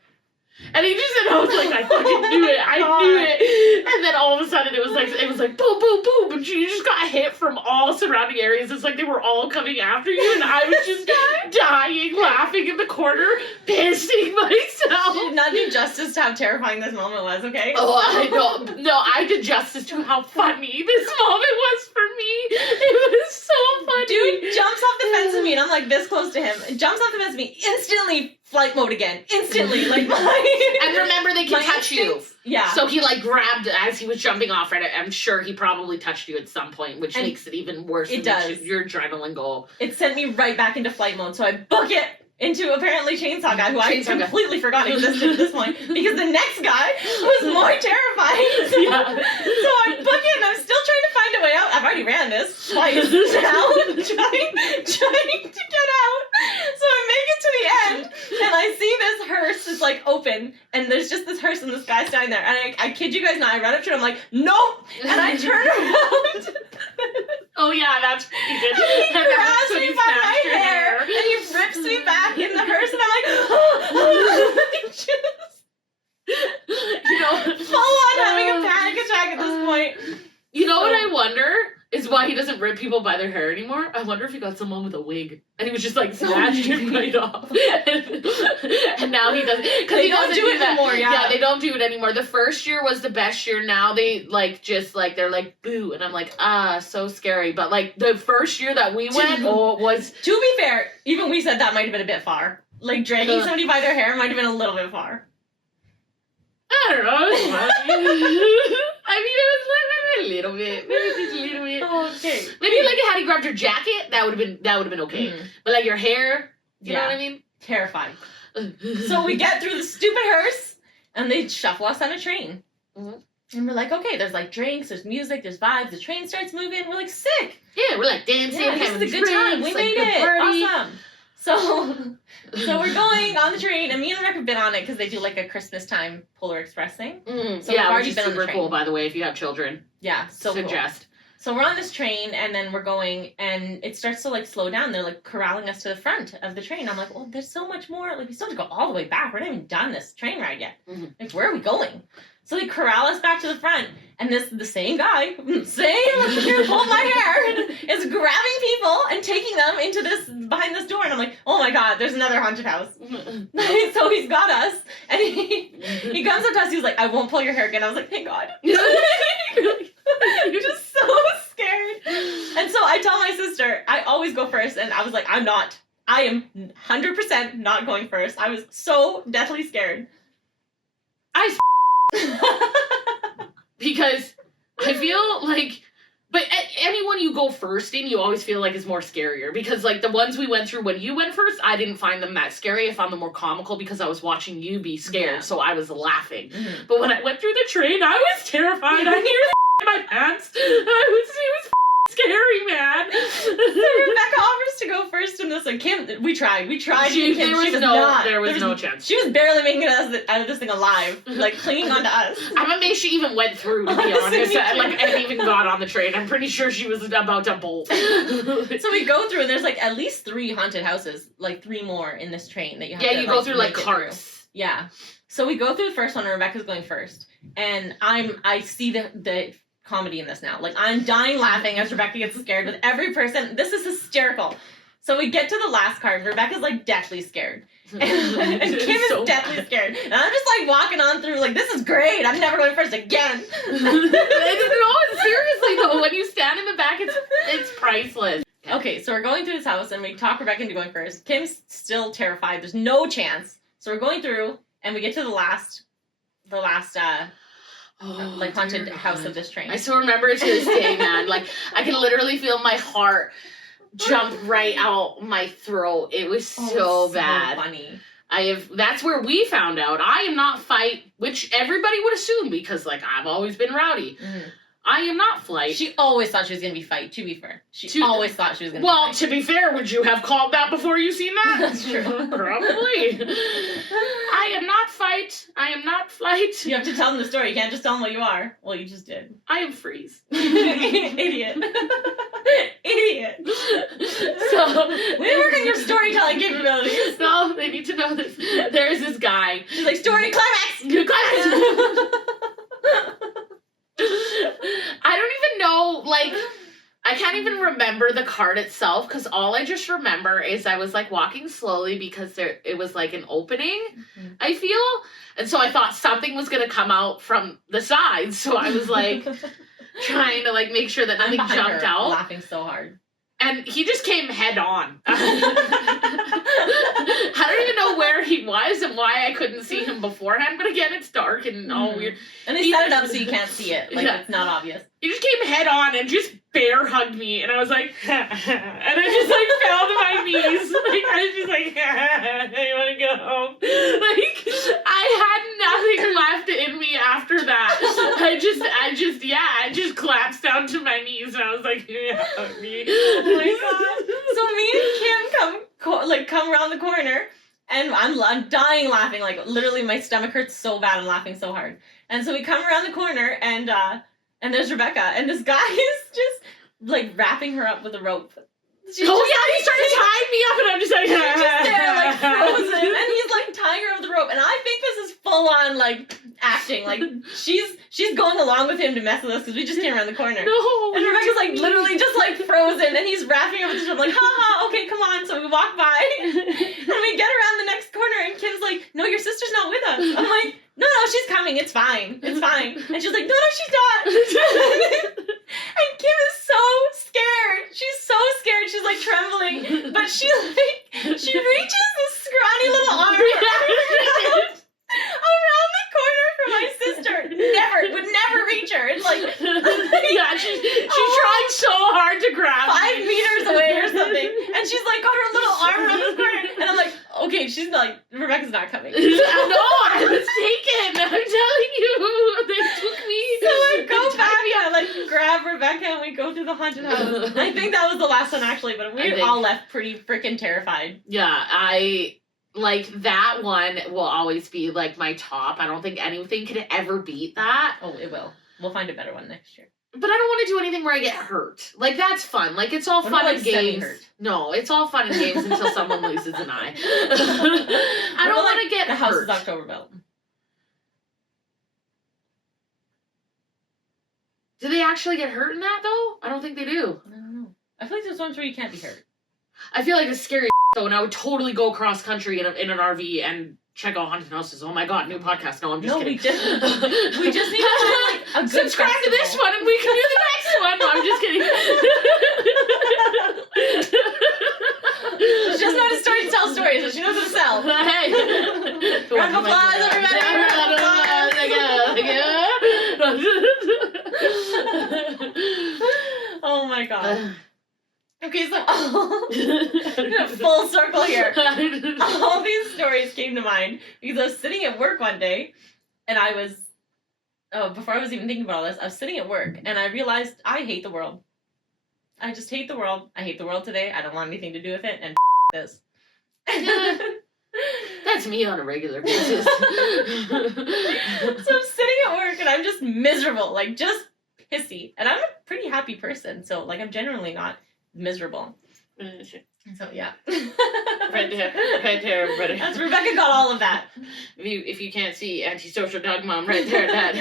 and he just said, I was like, I fucking knew it. I knew it. And then all of a sudden, it was like, boom, boom, boom. And you just got hit from all surrounding areas. It's like they were all coming after you. And I was just dying, laughing in the corner, pissing myself. You did not do justice to how terrifying this moment was, okay? Oh, I know. No, I did justice to how funny this moment was for me. It was so funny. Dude jumps off the fence at me, and I'm like this close to him. Jumps off the fence at me, instantly flight mode again. Instantly. Like, and remember, they can touch you. Yeah. So he, like, grabbed as he was jumping off, right? I'm sure he probably touched you at some point, which makes it even worse. It does. Your adrenaline go. It sent me right back into flight mode, so I book it into apparently Chainsaw Guy, who I completely forgot existed at this point, because the next guy was more terrifying. So, so I book it, and I'm still trying to find a way out. I've already ran this twice now, trying to get out. So I make it to the end, and I see this hearse is like open, and there's just this hearse and this guy standing there, and I kid you guys not, I run up to him, I'm like, nope, and I turn around. Oh yeah, that's what he did. And he grabs me by my hair, and he rips me back in the hearse, and I'm like, just, you know, full on having a panic attack at this point. You know what I wonder is why he doesn't rip people by their hair anymore. I wonder if he got someone with a wig and he was just like snatched it right off. And now he doesn't, because he doesn't do it anymore. Yeah, they don't do it anymore. The first year was the best year. Now they like just like they're like boo, and I'm like so scary. But like the first year that we went, it was. To be fair, even we said that might have been a bit far. Like dragging somebody by their hair might have been a little bit far. I don't know. I mean, it was like a little bit, maybe just a little bit. Oh, okay. Maybe like had he grabbed your jacket, that would have been okay. But like your hair, you know what I mean? Terrifying. So we get through the stupid hearse, and they shuffle us on a train. And we're like, okay, there's like drinks, there's music, there's vibes. The train starts moving. We're like, sick. Yeah, we're like dancing, having a good time. We made it. Party. Awesome. So we're going on the train, and me and Rick have been on it because they do like a Christmas time Polar Express thing. So yeah, which is super cool, by the way, if you have children. Yeah, so suggest. Cool. So we're on this train, and then we're going, and it starts to like slow down. They're like corralling us to the front of the train. I'm like, well, there's so much more. Like we still have to go all the way back. We're not even done this train ride yet. Like where are we going? So they corral us back to the front, and the same guy, hold my hair, is grabbing people and taking them into behind this door, and I'm like, oh my god, there's another haunted house. So he's got us, and he comes up to us, he's like, I won't pull your hair again. I was like, thank God. You're just so scared. And so I tell my sister, I always go first, and I was like, I am 100% not going first. I was so deathly scared. Because I feel like, but anyone you go first in, you always feel like is more scarier. Because like the ones we went through when you went first, I didn't find them that scary. I found them more comical because I was watching you be scared, so I was laughing. But when I went through the train, I was terrified. I nearly in my pants. It was scary, man. So Rebecca offers to go first in this one. Kim, we tried. There was no chance. She was barely making it out of this thing alive, like clinging onto us. I'm amazed she even went through, to be honest. And even got on the train. I'm pretty sure she was about to bolt. So we go through, and there's like at least 3 haunted houses, like 3 more in this train that you have to, you go through like carts. Yeah. So we go through the first one, and Rebecca's going first, and I see the comedy in this now. Like, I'm dying laughing as Rebecca gets scared with every person. This is hysterical. So we get to the last card, and Rebecca's like deathly scared. And Kim is so deathly scared. And I'm just like walking on through like, this is great. I'm never going first again. No, seriously though, when you stand in the back, it's priceless. Okay, so we're going through this house, and we talk Rebecca into going first. Kim's still terrified. There's no chance. So we're going through, and we get to the last haunted house of this train. I still remember it to this day, man. Like, I can literally feel my heart jump right out my throat. It was so bad. Funny. That's where we found out I am not fight, which everybody would assume because, like, I've always been rowdy. Mm. I am not flight. She always thought she was going to be fight, to be fair. She always thought she was going to be Well, fight. to be fair, would you have called that before you seen that? That's true. Probably. I am not fight. I am not flight. You have to tell them the story. You can't just tell them what you are. Well, you just did. I am freeze. Idiot. Idiot. So, we work on your storytelling capabilities. No, they need to know this. There's this guy. She's like, story climax! I don't even know, like, I can't even remember the card itself because all I just remember is I was like walking slowly because it was like an opening, I feel, and so I thought something was gonna come out from the sides, so I was like trying to like make sure that nothing jumped out, laughing so hard. And he just came head on. I don't even know where he was and why I couldn't see him beforehand. But again, it's dark and all weird. And they set it up so you can't see it. Like, it's not obvious. He just came head on and just bear hugged me. And I was like, and I just like fell to my knees. Like, I was just like, I want to go home. Like, I had nothing left in me after that. I just collapsed down to my knees. And I was like, hug me. Oh my god. So me and Kim come around the corner, and I'm dying laughing. Like, literally my stomach hurts so bad. I'm laughing so hard. And so we come around the corner, and there's Rebecca, and this guy is just like wrapping her up with a rope. He started tying me up, and I'm just like, she's just there, like, frozen, and he's like tying her up with the rope, and I think this is full on like acting. Like, she's going along with him to mess with us because we just came around the corner. No. And Rebecca's like literally just like frozen, and he's wrapping her with the rope, like, ha, okay, come on. So we walk by, and we get around the next corner, and Kim's like, no, your sister's not with us. I'm like, no, she's coming. It's fine. It's fine. And she's like, no, she's not. And Kim is so scared. She's so scared. She's like trembling, but she reaches this scrawny little arm around the corner for my sister. Would never reach her. It's like, yeah, she tried so hard to grab 5 meters away or something, and she's like got her little arm around this corner, and I'm like, okay, she's not, Rebecca's not coming. No, I was taken. I'm telling you, they took me. So I go back, I like grab Rebecca, and we go through the haunted house. I think that was the last one actually, but we all left pretty freaking terrified. Yeah, like, that one will always be, like, my top. I don't think anything could ever beat that. Oh, it will. We'll find a better one next year. But I don't want to do anything where I get hurt. Like, that's fun. Like, it's all fun and games. No, it's all fun and games until someone loses an eye. I don't want to get the hurt. The house is Oktoberfest. Do they actually get hurt in that, though? I don't think they do. I don't know. I feel like there's ones where you can't be hurt. I feel like it's scary, though, and I would totally go cross country in an RV and check out haunted houses. Oh my god, new podcast. No, I'm just kidding. We just need to find, like, a good subscribe festival. to this one and we can do the next one. No, I'm just kidding. She doesn't know how to tell stories, but she knows how to sell. Hey. Round of applause, everybody. Round of applause. Oh my god. Okay, so full circle here. All these stories came to mind because I was sitting at work one day, and before I was even thinking about all this, I was sitting at work, and I realized I hate the world. I just hate the world. I hate the world today. I don't want anything to do with it, and this. That's me on a regular basis. So I'm sitting at work, and I'm just miserable, like, just pissy. And I'm a pretty happy person, so, like, I'm generally not miserable. So yeah. Red hair, everybody. That's Rebecca got all of that. If you can't see, antisocial dog mom right there, Dad.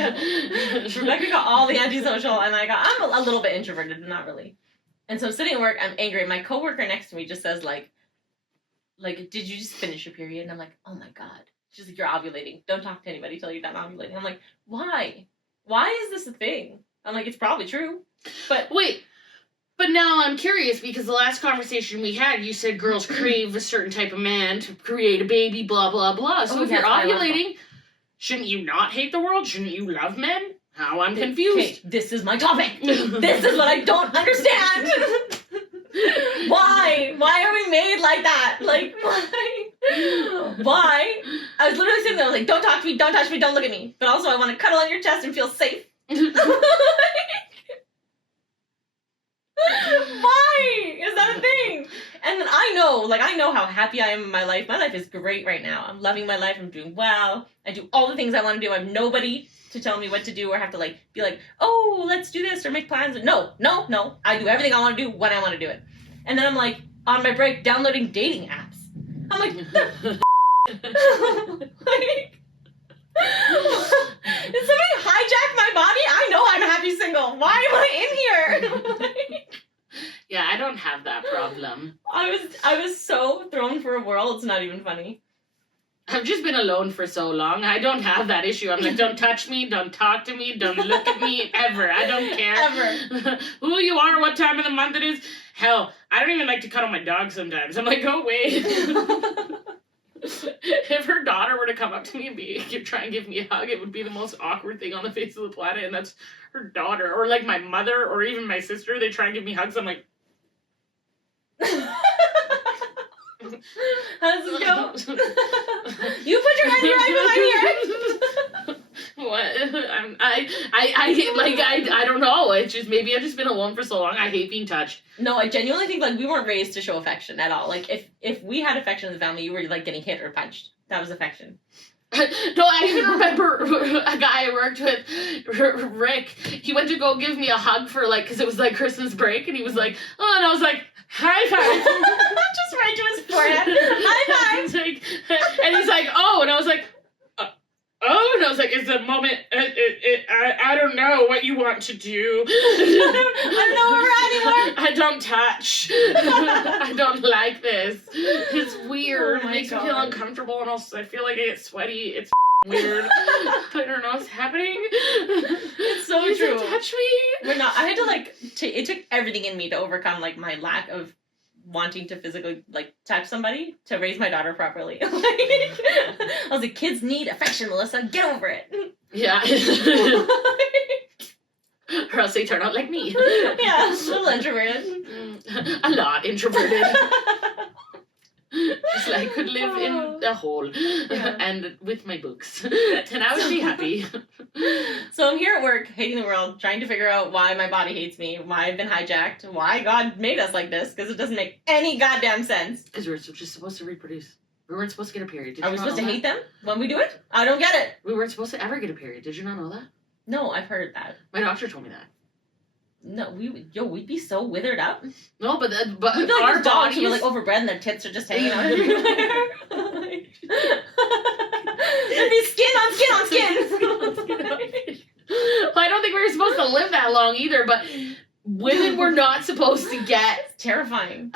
Rebecca got I'm a little bit introverted, but not really. And so I'm sitting at work, I'm angry. My coworker next to me just says like, did you just finish your period? And I'm like, oh my god. She's like, you're ovulating. Don't talk to anybody till you're done ovulating. I'm like, why? Why is this a thing? I'm like, it's probably true. But wait. But now I'm curious because the last conversation we had, you said girls crave a certain type of man to create a baby, blah, blah, blah. So if you're ovulating, shouldn't you not hate the world? Shouldn't you love men? How I'm confused. Okay, this is my topic. This is what I don't understand. Why Why are we made like that? Like, why? Why? I was literally sitting there, I was like, don't talk to me, don't touch me, don't look at me. But also, I want to cuddle on your chest and feel safe. Why is that a thing? And then I know how happy I am in my life. My life is great right now. I'm loving my life. I'm doing well. I do all the things I want to do. I have nobody to tell me what to do or have to like be like, oh, let's do this or make plans. No. I do everything I want to do when I want to do it. And then I'm like on my break downloading dating apps. I'm like, like, did somebody hijack my body? I know I'm happy single. Why am I in here? Yeah, I don't have that problem. I was so thrown for a whirl. It's not even funny. I've just been alone for so long. I don't have that issue. I'm like, don't touch me, don't talk to me, don't look at me, ever. I don't care. Ever. Who you are, what time of the month it is. Hell, I don't even like to cuddle my dog sometimes. I'm like, go away. If her daughter were to come up to me and try and give me a hug, it would be the most awkward thing on the face of the planet, and that's her daughter. Or like my mother or even my sister, they try and give me hugs, I'm like... How does this go? You put your hand right behind your ear. What? I don't know. It's just, maybe I've just been alone for so long. I hate being touched. No, I genuinely think like we weren't raised to show affection at all. Like if we had affection in the family, you were like getting hit or punched. That was affection. No, I even remember a guy I worked with, Rick. He went to go give me a hug for like, because it was like Christmas break, and he was like, oh, and I was like, high five. Just right to his forehead. High five. Like, and he's like, oh, and I was like, oh, and I was like, it's a moment, I don't know what you want to do. I don't know where we're at anymore. I don't touch. I don't like this. It's weird. Oh it makes me feel uncomfortable, and also I feel like I get sweaty. It's weird. I don't know what's happening. It's so Please true. don't touch me. We're not. I had to like. It took everything in me to overcome like my lack of wanting to physically like touch somebody to raise my daughter properly. Like, I was like, kids need affection, Melissa. Get over it. Yeah. Or else they turn out like me. Yeah, a little introverted. A lot introverted. Just like could live in a hole and with my books, and I would be happy. So I'm here at work, hating the world, trying to figure out why my body hates me, why I've been hijacked, why God made us like this, because it doesn't make any goddamn sense. Because we're just supposed to reproduce. We weren't supposed to get a period. Did Are you we not supposed know to that? hate them when we do it? I don't get it. We weren't supposed to ever get a period. Did you not know that? No, I've heard that. My doctor told me that. No, we'd be so withered up. No, but We'd be like our those dogs who bodies are like overbred and their tits are just hanging out everywhere. There'd be skin on skin on skin. Well, I don't think we were supposed to live that long either, but women were not supposed to get It's terrifying.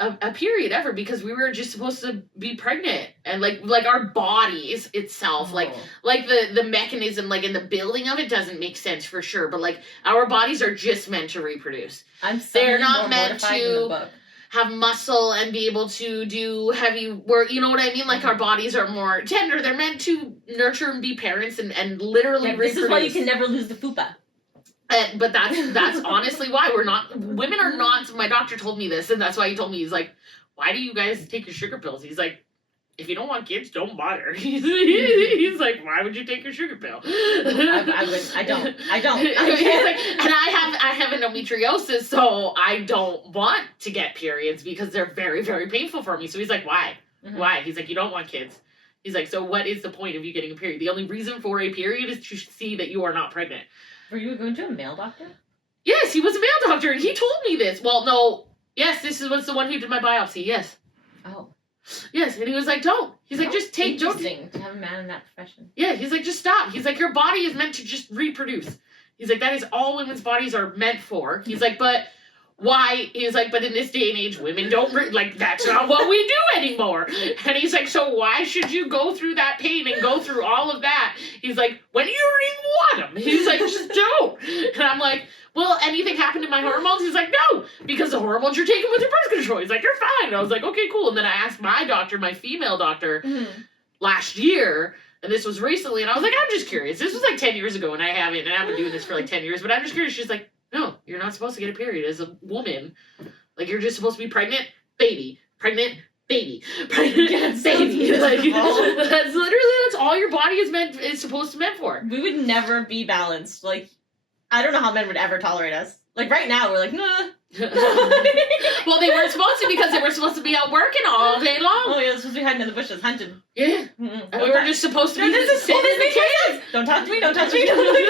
a period ever, because we were just supposed to be pregnant, and like our bodies itself, like the mechanism, like in the building of it doesn't make sense for sure, but like our bodies are just meant to reproduce. They're not meant to have muscle and be able to do heavy work, you know what I mean? Like our bodies are more tender. They're meant to nurture and be parents and literally reproduce. This is why you can never lose the fupa. But that's honestly why women are not, my doctor told me this, and that's why he told me, he's like, why do you guys take your sugar pills? He's like, if you don't want kids, don't bother. He's like, why would you take your sugar pill? I don't. He's like, and I have endometriosis, so I don't want to get periods because they're very, very painful for me. So he's like, why? Mm-hmm. Why? He's like, you don't want kids. He's like, so what is the point of you getting a period? The only reason for a period is to see that you are not pregnant. Were you going to a male doctor? Yes, he was a male doctor, and he told me this. Well, no. Yes, this was the one who did my biopsy. Yes. Oh. Yes, and he was like, don't. He's like, just take, don't. Interesting to have a man in that profession. Yeah, he's like, just stop. He's like, your body is meant to just reproduce. He's like, that is all women's bodies are meant for. He's like, but why? He's like, but in this day and age, women don't, that's not what we do anymore. And he's like, so why should you go through that pain and go through all of that? He's like, when you don't even want them. He's like, just don't. And I'm like, well, anything happened to my hormones? He's like, no, because the hormones you're taking with your birth control. He's like, you're fine. And I was like, okay, cool. And then I asked my doctor, my female doctor, last year, and this was recently, and I was like, I'm just curious. This was like 10 years ago, and I've been doing this for like 10 years, but I'm just curious. She's like, no, you're not supposed to get a period as a woman. Like, you're just supposed to be pregnant baby, pregnant, baby, pregnant, Yeah, it baby. sounds Like, miserable. that's all your body is supposed to meant for. We would never be balanced. Like, I don't know how men would ever tolerate us. Like, right now, we're like, nah. Well, they weren't supposed to because they were supposed to be out working all day long. Oh, yeah, supposed to be hiding in the bushes, hunting. Yeah. Mm-mm. And we were just supposed to be sitting in the cave. Don't touch me, don't touch me, don't touch me.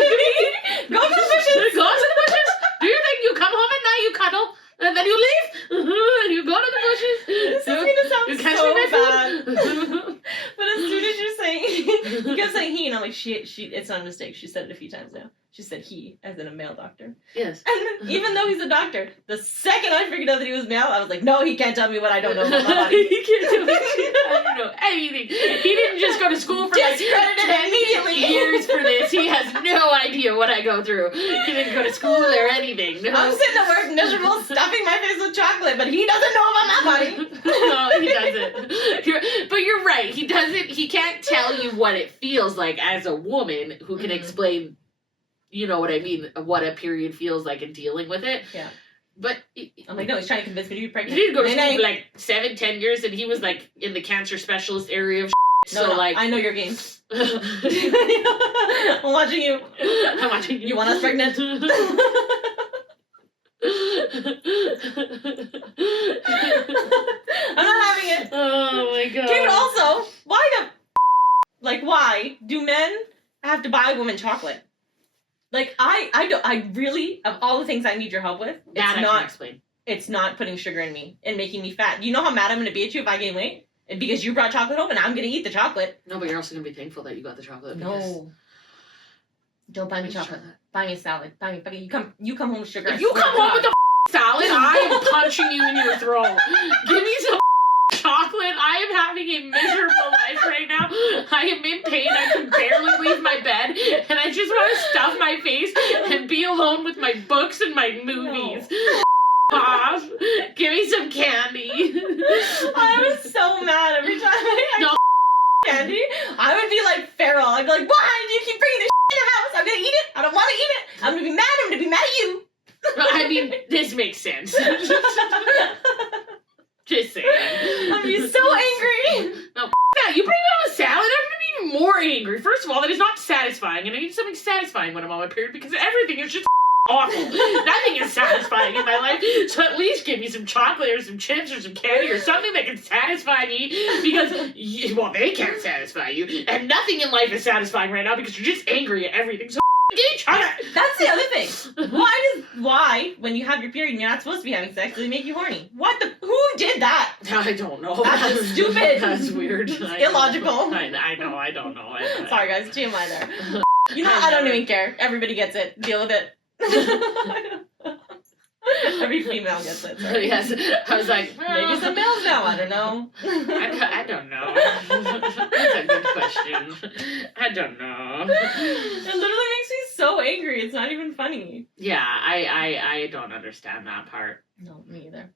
Go to the bushes. Go to the bushes. Do your thing. You come home at night, you cuddle, and then you leave. And you go to the bushes. This is gonna sound You catch so me bad. food. But as soon as you're saying, you kept saying he, and I'm like, she, it's not a mistake. She said it a few times now. She said he, as in a male doctor. Yes. And then, even though he's a doctor, the second I figured out that he was male, I was like, no, he can't tell me what I don't know about my body. He can't do it. I don't know anything. He didn't just go to school for like Discredited 10 immediately. years for this. He has no idea what I go through. He didn't go to school or anything. No. I'm sitting at work miserable, stuffing my face with chocolate, but he doesn't know about my body. No, he doesn't. But you're right. He doesn't. He can't tell you what it feels like as a woman who can explain. You know what I mean? What a period feels like in dealing with it. Yeah. But I'm like, no, he's trying to convince me to be he pregnant. didn't go to school Nay. for like 7-10 years, and he was like in the cancer specialist area of. No, So like, I know your game. I'm I'm watching you. watching you. You want us pregnant? I'm not having it. Oh my god. Dude, also, why do men have to buy women chocolate? Like, I really, of all the things I need your help with, That I can explain. it's not putting sugar in me and making me fat. You know how mad I'm gonna be at you if I gain weight? And because you brought chocolate home and I'm gonna eat the chocolate. No, but you're also gonna be thankful that you got the chocolate. because- No. Don't buy me chocolate. Buy me a salad. Buy me fucking you come home with sugar. If you come home with a salad, I am punching you in your throat. Give me some chocolate. I am having a miserable life right now. I am in pain. I can barely leave my bed, and I just want to stuff my face and be alone with my books and my movies. Off. Give me some candy. I was so mad every time I No. candy. I would be like feral. I'd be like, why do you keep bringing this in the house? I'm gonna eat it. I don't want to eat it. I'm gonna be mad. I'm gonna be mad at you. I mean, this makes sense. Just saying. I'm gonna be so angry. No, that. You bring me on a salad, I'm gonna be even more angry. First of all, that is not satisfying, and I need something satisfying when I'm on my period because everything is just awful. Nothing is satisfying in my life, so at least give me some chocolate or some chips or some candy or something that can satisfy me because, well, they can't satisfy you, and nothing in life is satisfying right now because you're just angry at everything, so give me chocolate. That's the other thing. Why, when you have your period and you're not supposed to be having sex, do they make you horny? Who did that? I don't know. That's stupid. That's weird. It's I know. illogical. I know, I don't know. Sorry guys, TMI there. You know, I I don't know. even care. Everybody gets it. Deal with it. Every female gets it. Sorry. Yes, I was like, Maybe some males now. I don't know. I don't know. That's a good question. I don't know. It literally makes me so angry. It's not even funny. Yeah, I don't understand that part. No, me either.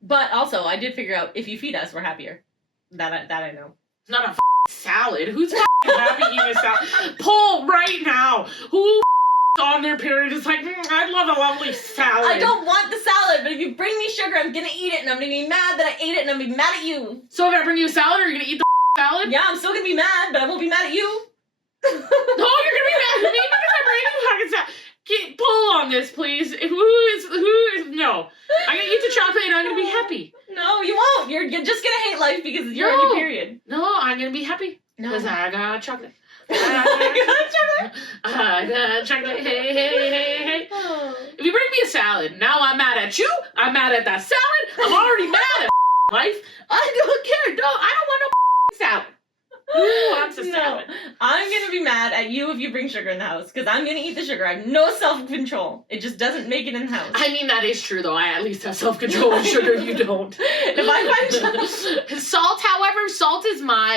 But also, I did figure out if you feed us, we're happier. That I know. Not a salad. Who's happy eating a salad? Poll right now. Who on their period is like, I'd love a lovely salad. I don't want the salad, but if you bring me sugar, I'm gonna eat it, and I'm gonna be mad that I ate it, and I'm gonna be mad at you. So if I bring you a salad, are you gonna eat the salad? Yeah, I'm still gonna be mad, but I won't be mad at you. No, you're gonna be mad at me because I'm bringing you fucking salad. Pull on this, please. Who is? No, I'm gonna eat the chocolate and I'm gonna be happy. No, you won't. You're just gonna hate life because you're on No. your period. No, I'm gonna be happy because I got chocolate. I I got chocolate. Hey, hey, hey, hey. If you bring me a salad, now I'm mad at you. I'm mad at that salad. I'm already mad at life. I don't care. No, I don't want no salad. Who wants a salad? I'm gonna be mad at you if you bring sugar in the house because I'm gonna eat the sugar. I have no self-control. It just doesn't make it in the house. I mean, that is true, though. I at least have self-control with sugar. You don't. If I find Salt, however, salt is my.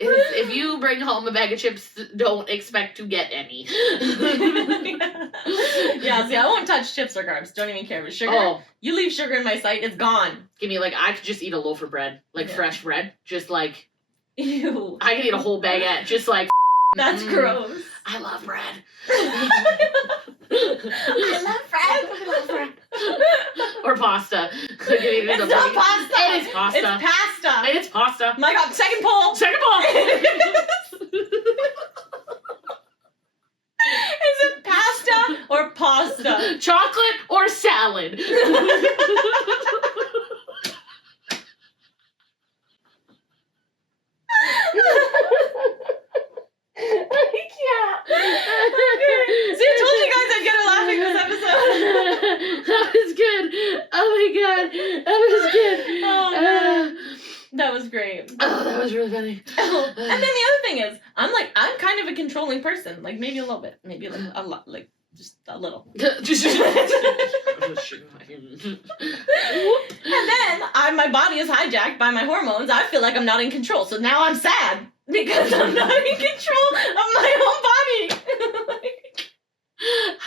If you bring home a bag of chips, don't expect to get any. Yeah, see, I won't touch chips or carbs. Don't even care. But sugar, you leave sugar in my sight, it's gone. Give me, I could just eat a loaf of bread. Fresh bread. Just, Ew. I could eat a whole baguette. Just, That's gross. I love bread. I love bread. Or pasta. It's not pasta. It is pasta. It's pasta. It's pasta. My God, second poll. Second ball. Is it pasta or pasta? Chocolate or salad? See, I told you guys I'd get her laughing this episode. That was good. Oh my God. That was good. Oh, man. That was great. Oh, that was really funny. And then the other thing is, I'm kind of a controlling person. Like, maybe a little bit. Maybe like a lot. Like, just a little. And then my body is hijacked by my hormones. I feel like I'm not in control. So now I'm sad because I'm not in control of my own body.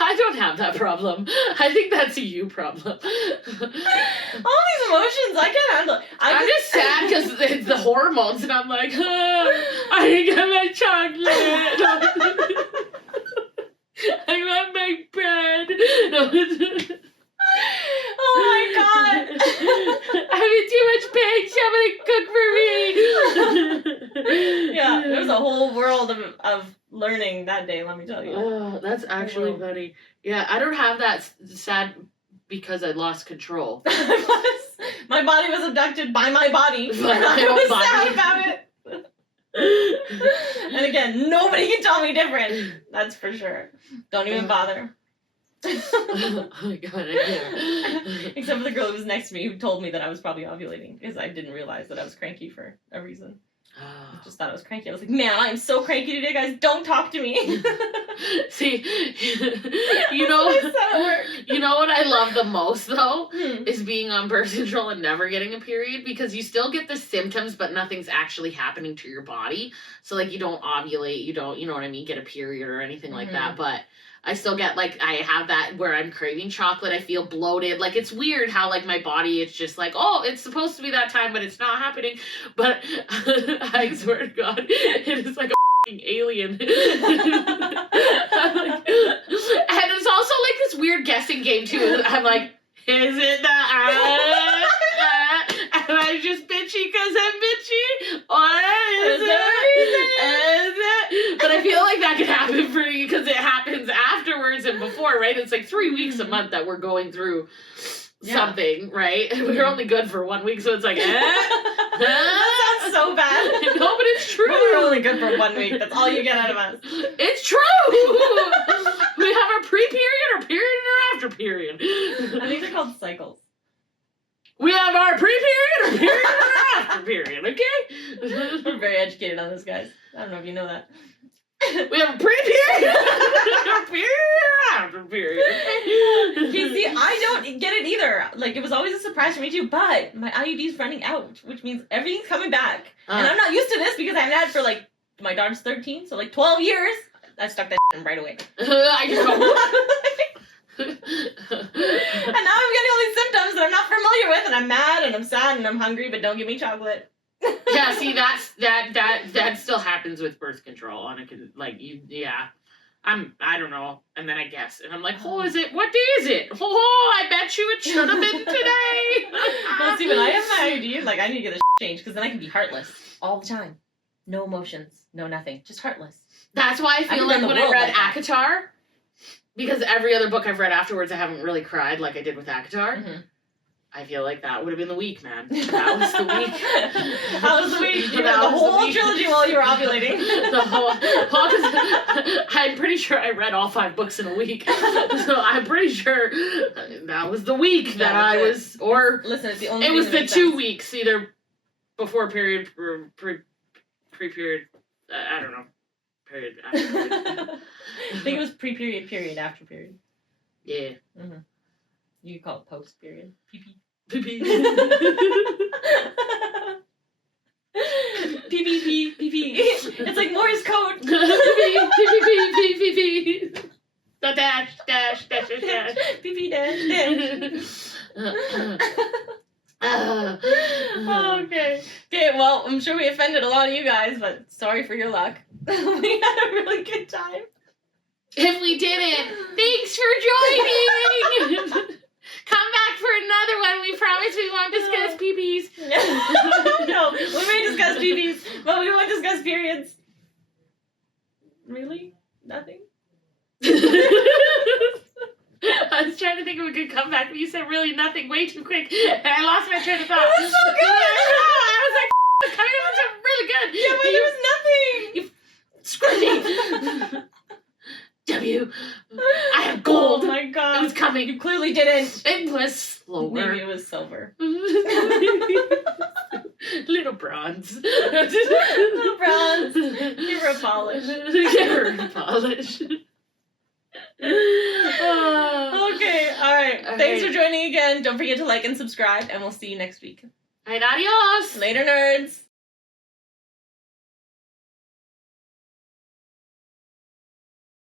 I don't have that problem. I think that's a you problem. All these emotions, I can't handle. I'm just sad because it's the hormones, and I'm like, I didn't get my chocolate. I want my bread. Oh my God! I'm in too much pain. Somebody cook for me. Yeah, there was a whole world of learning that day. Let me tell you. Oh, that's actually funny. Yeah, I don't have that sad because I lost control. My body was abducted by my body. By my own I was body. sad about it. And again, nobody can tell me different. That's for sure. Don't even bother. Oh my God, I can't. Except for the girl who was next to me who told me that I was probably ovulating because I didn't realize that I was cranky for a reason. I just thought I was cranky. I was like, man, I am so cranky today, guys. Don't talk to me. See, you know what I love the most though is being on birth control and never getting a period, because you still get the symptoms, but nothing's actually happening to your body. So like you don't ovulate, you don't, you know what I mean, get a period or anything like that, but I still get, like, I have that where I'm craving chocolate, I feel bloated, like, it's weird how, like, my body, it's just like, oh, it's supposed to be that time, but it's not happening, but I swear to God, it is like a f***ing alien. And it's also, like, this weird guessing game, too, I'm like, is it the am I just bitchy because I'm bitchy? Or is it? But I feel like that could happen for you because it happens afterwards and before, right? It's like 3 weeks a month that we're going through something, right? We're only good for 1 week, so it's like, That sounds so bad. No, but it's true. We're only good for 1 week. That's all you get out of us. It's true. We have our pre-period, or period, and our after period. I think they're called cycles. We have our pre-period, or period, and our after period, okay? We're very educated on this, guys. I don't know if you know that. We have a pre-period, a period, after period. You see, I don't get it either. Like, it was always a surprise for me too, but my IUD's running out, which means everything's coming back. And I'm not used to this because I haven't had it for, like, my daughter's 13, so, like, 12 years. I stuck that in right away. I know. And now I'm getting all these symptoms that I'm not familiar with, and I'm mad, and I'm sad, and I'm hungry, but don't give me chocolate. Yeah, see, that still happens with birth control. On I don't know, and then I guess, and I'm like, what day is it? Oh, I bet you it should have been today. Well, see, when I have my IUD, like, I need to get this changed, because then I can be heartless all the time. No emotions, no nothing, just heartless. That's why I feel like when I read ACOTAR, because every other book I've read afterwards, I haven't really cried like I did with ACOTAR. Mm-hmm. I feel like that would have been the week, man. That was the week. How was the week? You read the whole trilogy while you were ovulating. I'm pretty sure I read all 5 books in a week. So I'm pretty sure that was the week that I was, or listen, it's the only. It was the 2 weeks, either before period or pre-period. I don't know. Period. After period. I think it was pre-period, period, after period. Yeah. Mm-hmm. You could call it post-period. PP. PP. PP. It's like Morse code. PP. The dash. PP dash. Okay. Okay, well, I'm sure we offended a lot of you guys, but sorry for your luck. We had a really good time. If we didn't, thanks for joining! Come back for another one. We promise we won't BBs, but we won't discuss periods. Really? Nothing? I was trying to think of a good comeback, but you said really nothing way too quick, and I lost my train of thought. That was so good! I was like, coming up with something really good. Yeah, but there was nothing! Screw me. W. I have gold. Oh my It god. was coming. You clearly didn't. It was slower. Maybe it was silver. Little bronze. Little bronze. You're a polish. You're a polish. Okay, alright. All Thanks right. for joining again. Don't forget to like and subscribe, and we'll see you next week. Alright, adios. Later, nerds.